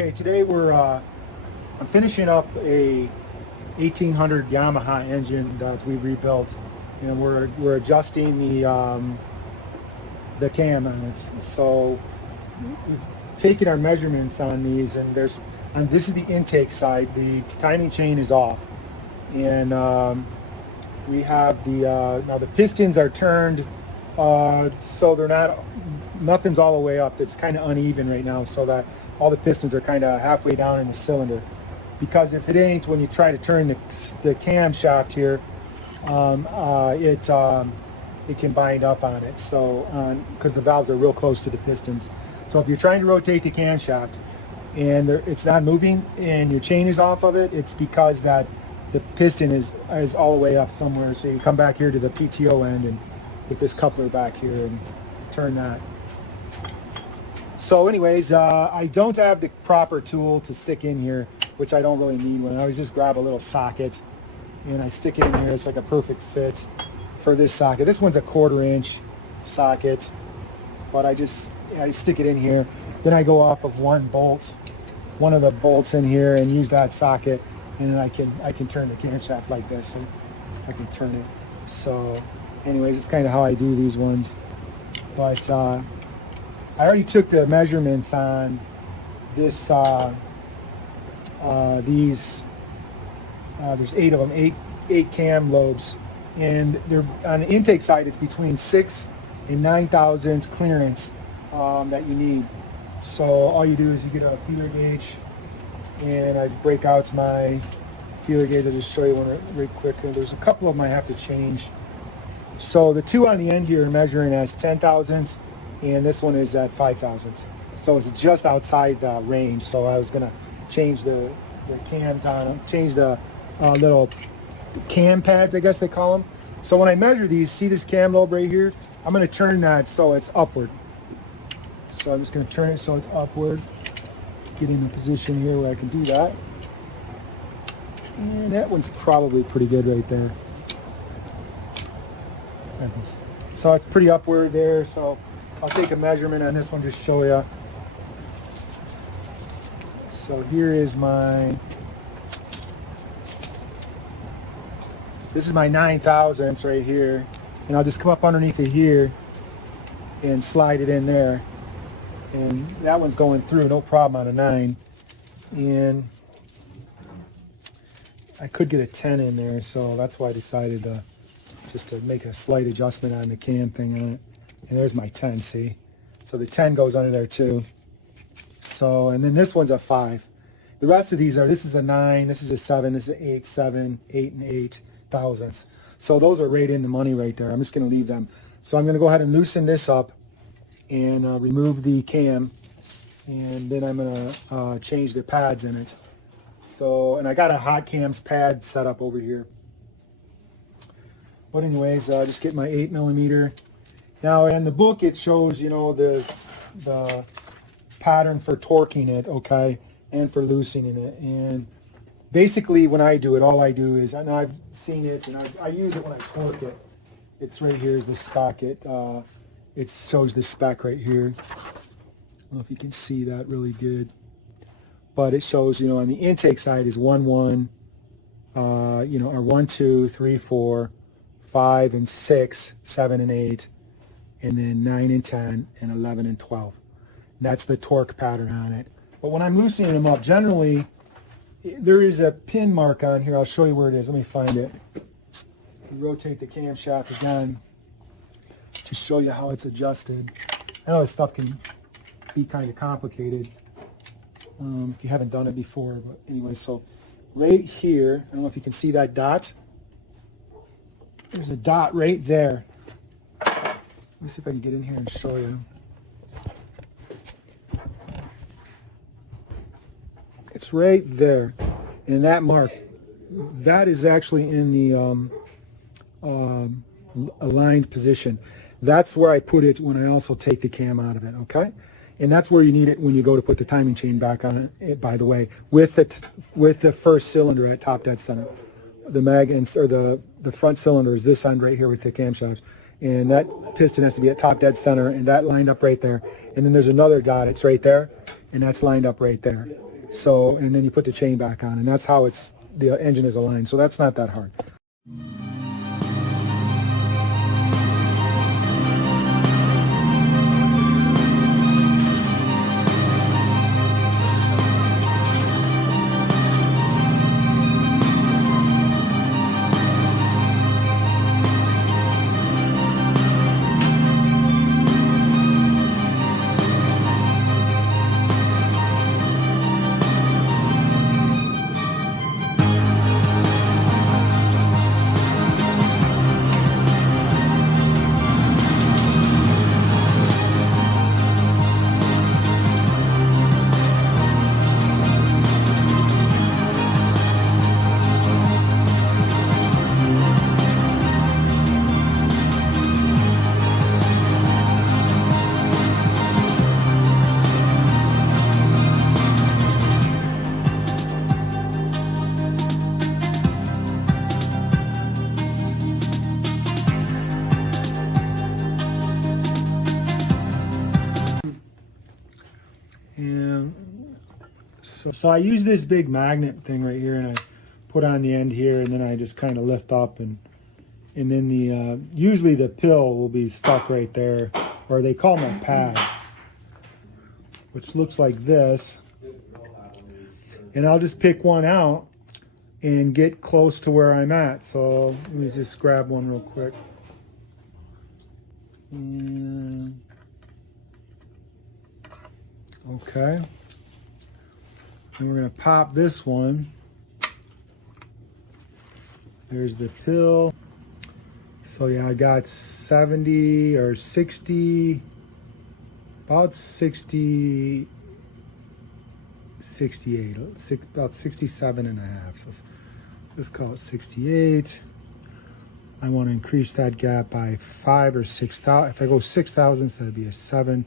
Okay, today I'm finishing up a 1800 Yamaha engine that we rebuilt, and we're adjusting the cam on it. So we've taken our measurements on these, and this is the intake side. The timing chain is off, and we have now the pistons are turned, so nothing's all the way up. It's kind of uneven right now, so that all the pistons are kind of halfway down in the cylinder. Because if it ain't, when you try to turn the camshaft here, it can bind up on it. So because the valves are real close to the pistons. So if you're trying to rotate the camshaft and it's not moving and your chain is off of it, it's because that the piston is all the way up somewhere. So you come back here to the PTO end and with this coupler back here and turn that. So anyways, I don't have the proper tool to stick in here, which I don't really need one. I always just grab a little socket and I stick it in here. It's like a perfect fit for this socket. This one's a 1/4 inch socket, but I stick it in here. Then I go off of one of the bolts in here, and use that socket, and then I can turn the camshaft like this, and I can turn it. So anyways, it's kind of how I do these ones. But I already took the measurements on this. There's 8 of them, eight cam lobes, and they're on the intake side. It's between 6 and 9 thousandths clearance that you need. So all you do is you get a feeler gauge, and I break out my feeler gauge. I'll just show you one real quick. There's a couple of them I have to change. So the two on the end here are measuring as 10 thousandths, and this one is at 5 thousandths. So it's just outside the range. So I was gonna change the cams on them, change the little cam pads, I guess they call them. So when I measure these, see this cam lobe right here? I'm gonna turn that so it's upward. So I'm just gonna turn it so it's upward. Get in a position here where I can do that. And that one's probably pretty good right there. So it's pretty upward there. So I'll take a measurement on this one, just show you. So here is this is my 9 thousandths right here, and I'll just come up underneath it here and slide it in there, and that one's going through no problem on a 9. And I could get a 10 in there, so that's why I decided just to make a slight adjustment on the cam thing on it. And there's my 10, see? So the 10 goes under there too. So, and then this one's a 5. The rest of these this is a 9, this is a 7, this is an 8, 7, 8, and 8 thousandths. So those are right in the money right there. I'm just going to leave them. So I'm going to go ahead and loosen this up and remove the cam, and then I'm going to change the pads in it. So, and I got a hot cams pad set up over here. But anyways, just get my 8mm. Now in the book it shows, you know, the pattern for torquing it, okay, and for loosening it. And basically when I do it, all I do is, I know I've seen it, and I use it when I torque it. It's right here is the socket. It shows the spec right here. I don't know if you can see that really good. But it shows, you know, on the intake side is 1, 1, you know, or 1, 2, 3, 4, 5, and 6, 7, and 8, and then 9 and 10, and 11 and 12. And that's the torque pattern on it. But when I'm loosening them up, generally, there is a pin mark on here. I'll show you where it is. Let me find it. You rotate the camshaft again to show you how it's adjusted. I know this stuff can be kind of complicated if you haven't done it before. But anyway, so right here, I don't know if you can see that dot. There's a dot right there. Let me see if I can get in here and show you. It's right there, and that mark, that is actually in the aligned position. That's where I put it when I also take the cam out of it, okay? And that's where you need it when you go to put the timing chain back on it, by the way, with the first cylinder at top dead center. The the front cylinder is this end right here with the camshaft, and that piston has to be at top dead center, and that lined up right there. And then there's another dot, it's right there, and that's lined up right there. So, and then you put the chain back on, and that's how the engine is aligned. So that's not that hard. And so I use this big magnet thing right here, and I put on the end here, and then I just kind of lift up, and then the usually the pill will be stuck right there, or they call them a pad, which looks like this. And I'll just pick one out and get close to where I'm at. So let me just grab one real quick. And okay. And we're going to pop this one. There's the pill. So yeah, I got 70 or 60, about 60, 68, about 67 and a half. So let's call it 68. I want to increase that gap by 5 or 6,000. If I go 6,000, that'd be a 7.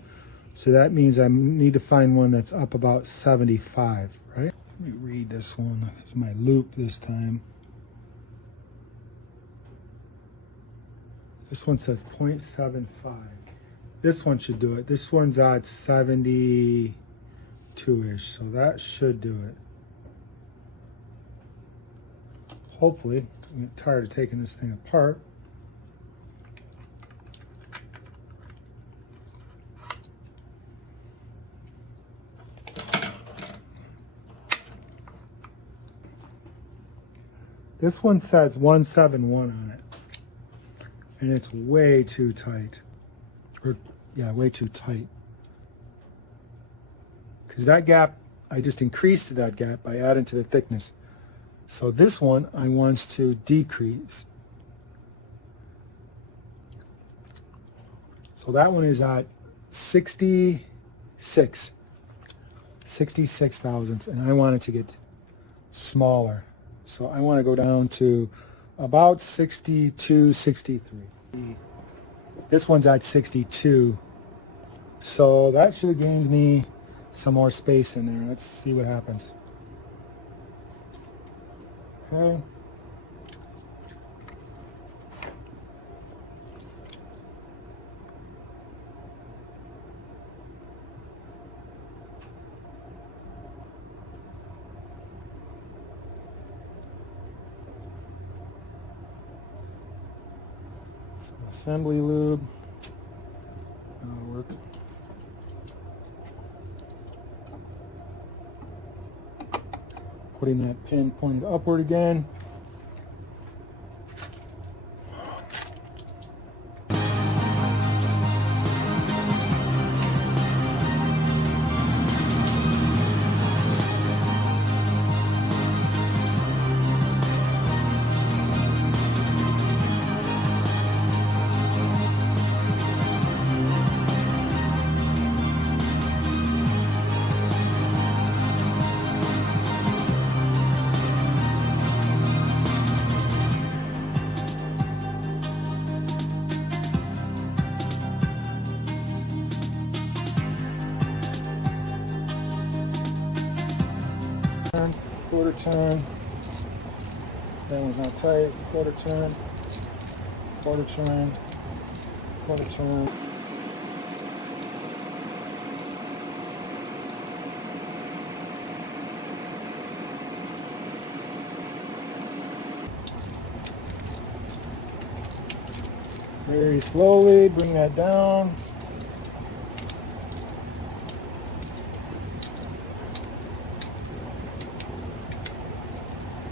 So that means I need to find one that's up about 75, right? Let me read this one. This is my loop this time. This one says 0.75. This one should do it. This one's at 72-ish, so that should do it. Hopefully. I'm tired of taking this thing apart. This one says 171 on it, and it's way too tight. Or, yeah, way too tight. Because that gap, I just increased that gap by adding to the thickness. So this one, I want to decrease. So that one is at 66 thousandths, and I want it to get smaller. So I want to go down to about 62, 63. This one's at 62. So that should have gained me some more space in there. Let's see what happens. Okay. Some assembly lube. That'll work. Putting that pin pointed upward again. Quarter turn. That one's not tight. Quarter turn. Quarter turn. Quarter turn. Very slowly bring that down.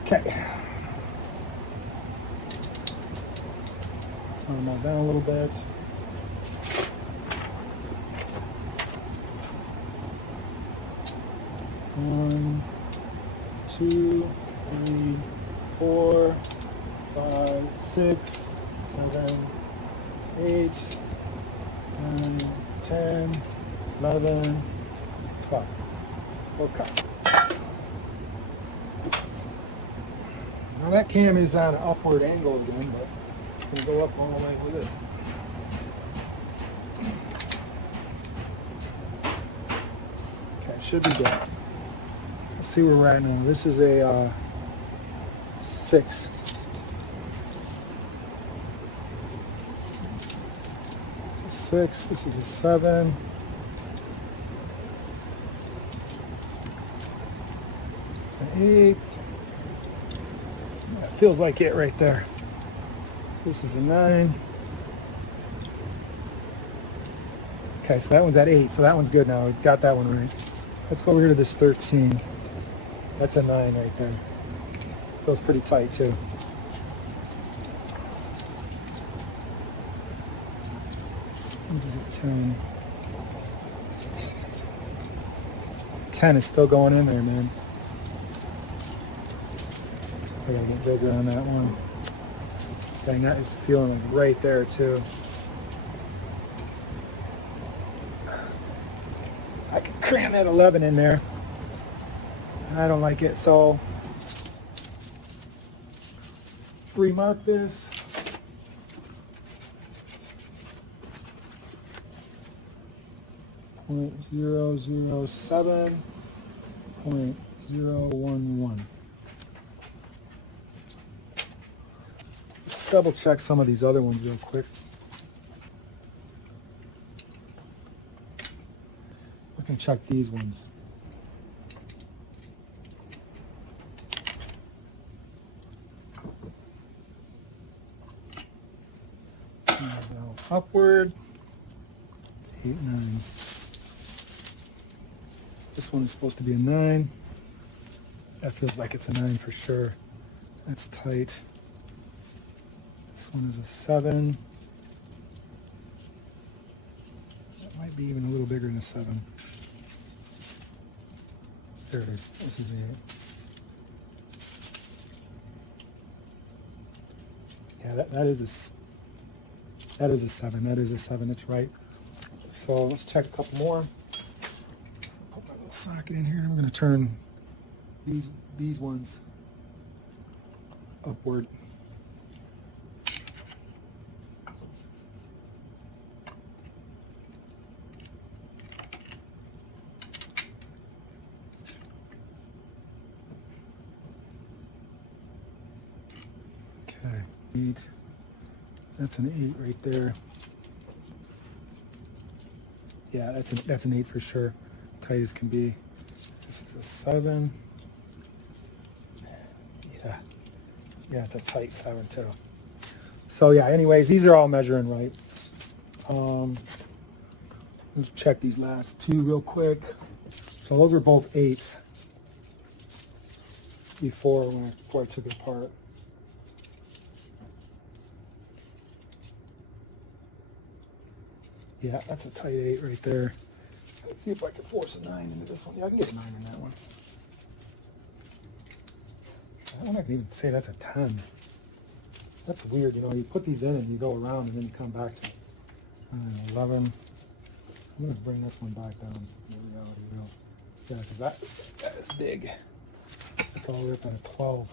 Okay. Turn that down a little bit. One, two, three, 4, 5, 6, 7, 8, 9, 10, 11, 12. Okay. Now that cam is on an upward angle again, but it's going to go up all the way with it. Okay, should be good. Let's see where we're at now. This is a 6. It's a 6. This is a 7. It's an 8. That feels like it right there. This is a 9. Okay, so that one's at 8. So that one's good now. We got that one right. Let's go over here to this 13. That's a 9 right there. Feels pretty tight too. This is a 10. 10 is still going in there, man. I gotta get bigger on that one. Dang, that is feeling like right there too. I could cram that 11 in there. I don't like it, so remark this. .007.011. Let's double check some of these other ones real quick. I can check these ones. Upward, 8, 9. This one is supposed to be a 9. That feels like it's a 9 for sure. That's tight. This one is a 7. That might be even a little bigger than a 7. There it is. This is 8. Yeah, that is a 7. That is a 7. That's right. So let's check a couple more. Put my little socket in here. We're going to turn these ones upward. Okay. 8. That's an 8 right there. Yeah, that's an 8 for sure. Tight as can be. This is a 7. Yeah, it's a tight 7 too. So yeah, anyways, these are all measuring right. Let's check these last two real quick. So those are both 8s before I took it apart. Yeah, that's a tight 8 right there. Let's see if I can force a 9 into this one. Yeah, I can get a 9 in that one. I don't even say that's a 10. That's weird, you know, you put these in and you go around and then you come back to 11. I'm going to bring this one back down to reality real. Yeah, because that is big. It's all the way up at a 12.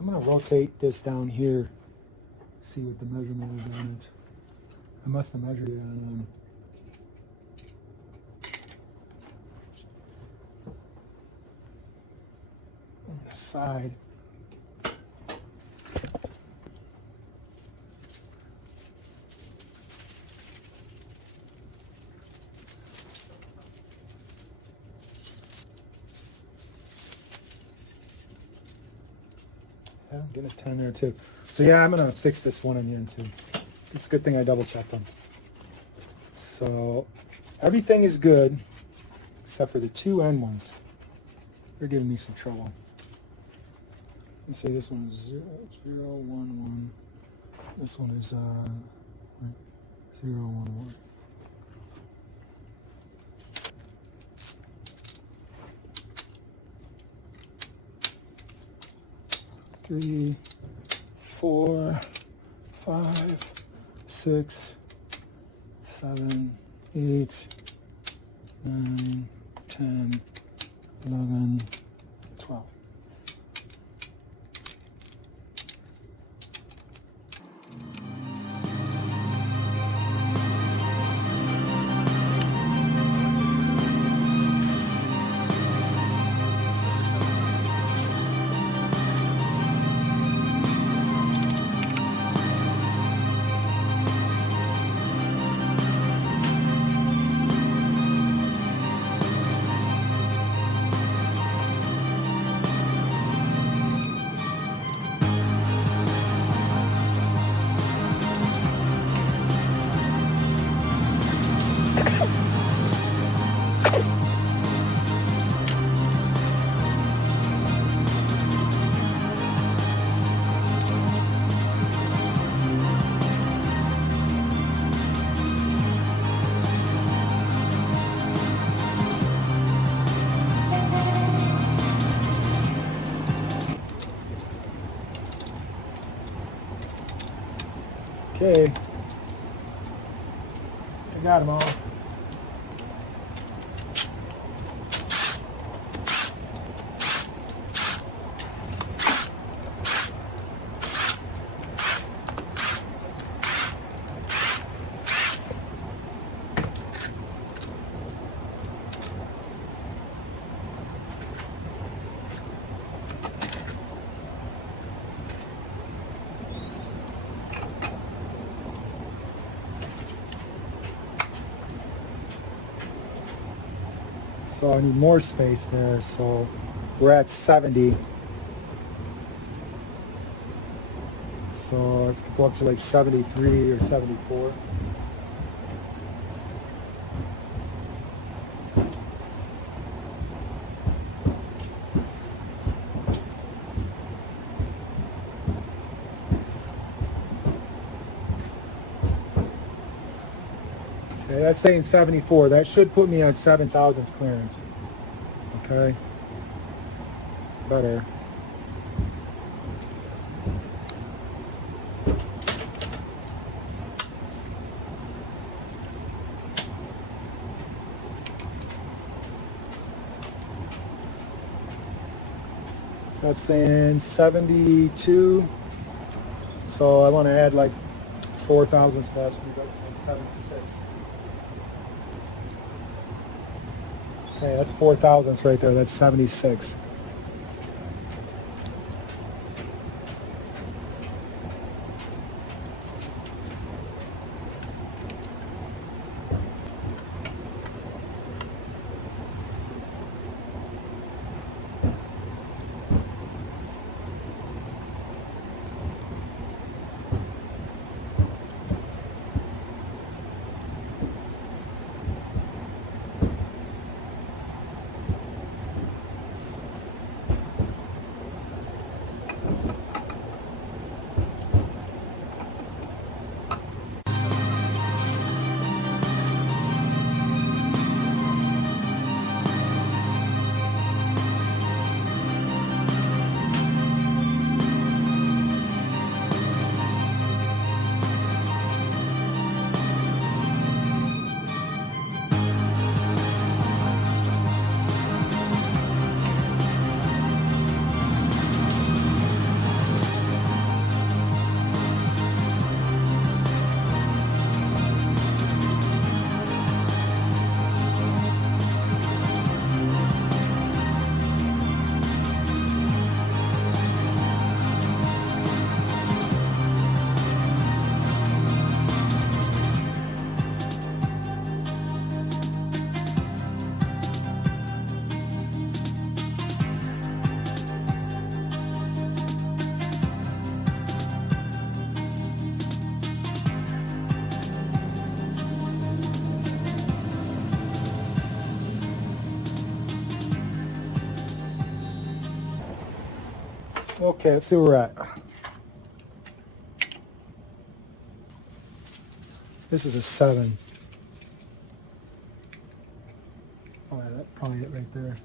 I'm going to rotate this down here, see what the measurement is on it. I must have measured it on the side. Okay, I'm getting a 10 there too. So yeah, I'm gonna fix this one in the end too. It's a good thing I double checked them. So everything is good except for the two end ones. They're giving me some trouble. Let's say this one is 0, 0, 1, 1. This one is 0, 1, 1. Three, 4, 5, 6, 7, 8, 9, 10, 11, 12. Okay, I got them all. So I need more space there, so we're at 70. So I could go up to like 73 or 74. Okay, that's saying 74. That should put me at 7 thousandths clearance. Okay, better. That's saying 72. So I want to add like 4 thousandths to that. So we got 76. Okay, that's 4 thousandths right there. That's 76. Okay, let's see where we're at. This is a 7. Oh, yeah, that's probably it right there.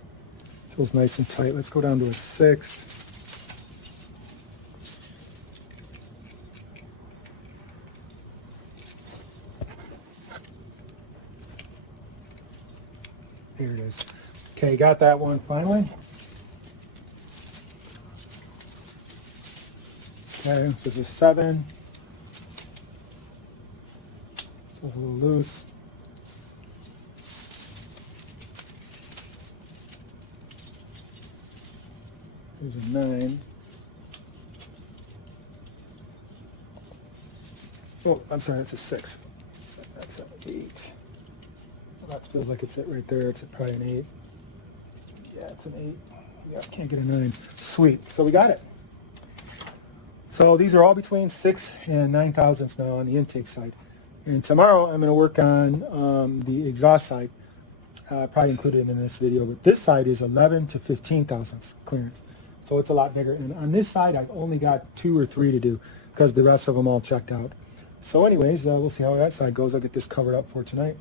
Feels nice and tight. Let's go down to a 6. Here it is. Okay, got that one finally. Okay, this is a 7. Feels a little loose. Here's a 9. Oh, I'm sorry, that's a 6. That's an 8. Well, that feels like it's it right there. It's probably an 8. Yeah, it's an 8. Yeah, I can't get a 9. Sweet. So we got it. So these are all between 6 and 9 thousandths now on the intake side. And tomorrow I'm going to work on the exhaust side. Probably included in this video, but this side is 11 to 15 thousandths clearance. So it's a lot bigger. And on this side, I've only got 2 or 3 to do because the rest of them all checked out. So anyways, we'll see how that side goes. I'll get this covered up for tonight.